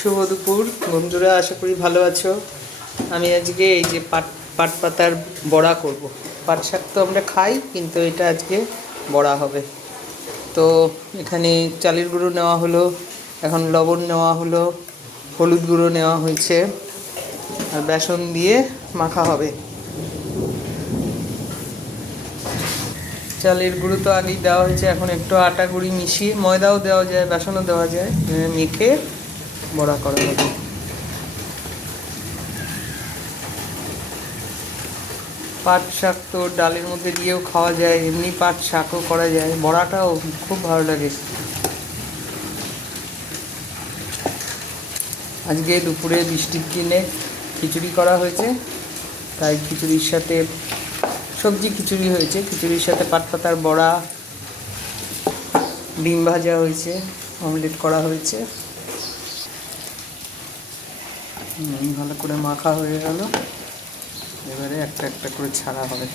শুভ দুপুর বন্ধুরা, আশা করি ভালো আছো। আমি আজকে এই যে পাট পাতার বড়া করব। পাট শাক তো আমরা খাই, কিন্তু এটা আজকে বড়া হবে। তো এখানে চালের গুঁড়ো নেওয়া হলো, এখন লবণ নেওয়া হলো, হলুদ গুঁড়ো নেওয়া হয়েছে, আর বেসন দিয়ে মাখা হবে। চালের গুঁড়ো তো আগেই দেওয়া হয়েছে, এখন একটু আটা গুঁড়ি মিশিয়ে, ময়দাও দেওয়া যায়, বেসনও দেওয়া যায়, মেখে বড়া করা হবে। পাট শাক তো ডালের মধ্যে দিয়েও খাওয়া যায়, এমনি পাট শাকও করা যায়, বড়াটাও খুব ভালো লাগে। আজকে দুপুরে বৃষ্টির দিনে খিচুড়ি করা হয়েছে, তাই খিচুড়ির সাথে সবজি খিচুড়ি হয়েছে, খিচুড়ির সাথে পাট পাতার বড়া, ডিম ভাজা হয়েছে, অমলেট করা হয়েছে। ভালো করে মাখা হয়ে গেল, এবারে একটা একটা করে ছাড়া হবে।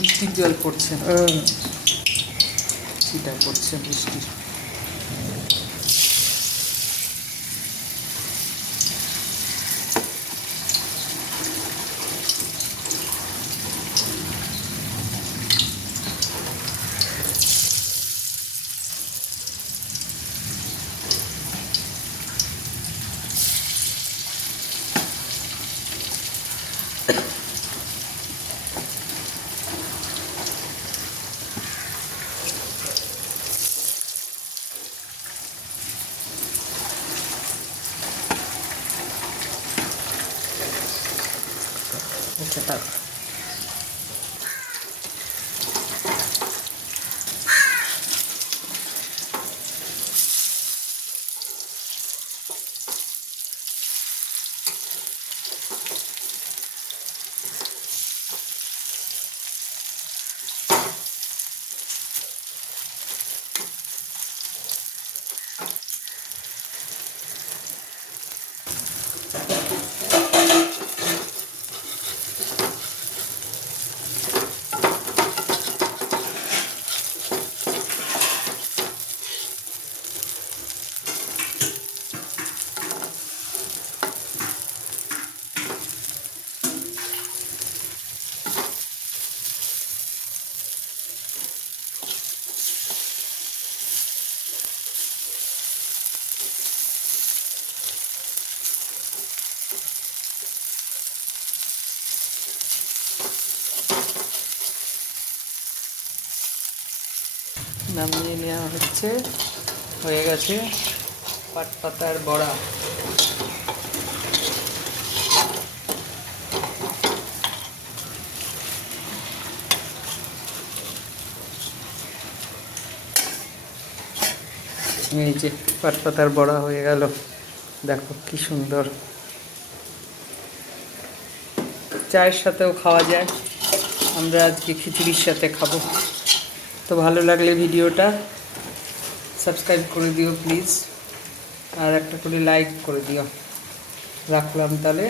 বৃষ্টির জল পড়ছে, ছিটা পড়ছে বৃষ্টির। আচ্ছা, নামিয়ে নেওয়া হচ্ছে, হয়ে গেছে পাট পাতার বড়া। এই যে পাট পাতার বড়া হয়ে গেল, দেখো কি সুন্দর। চায়ের সাথেও খাওয়া যায়, আমরা আজকে খিচুড়ির সাথে খাবো। তো ভালো লাগলে ভিডিওটা সাবস্ক্রাইব করে দিও প্লিজ, আর একটা করে লাইক করে দিও। রাখলাম তাহলে।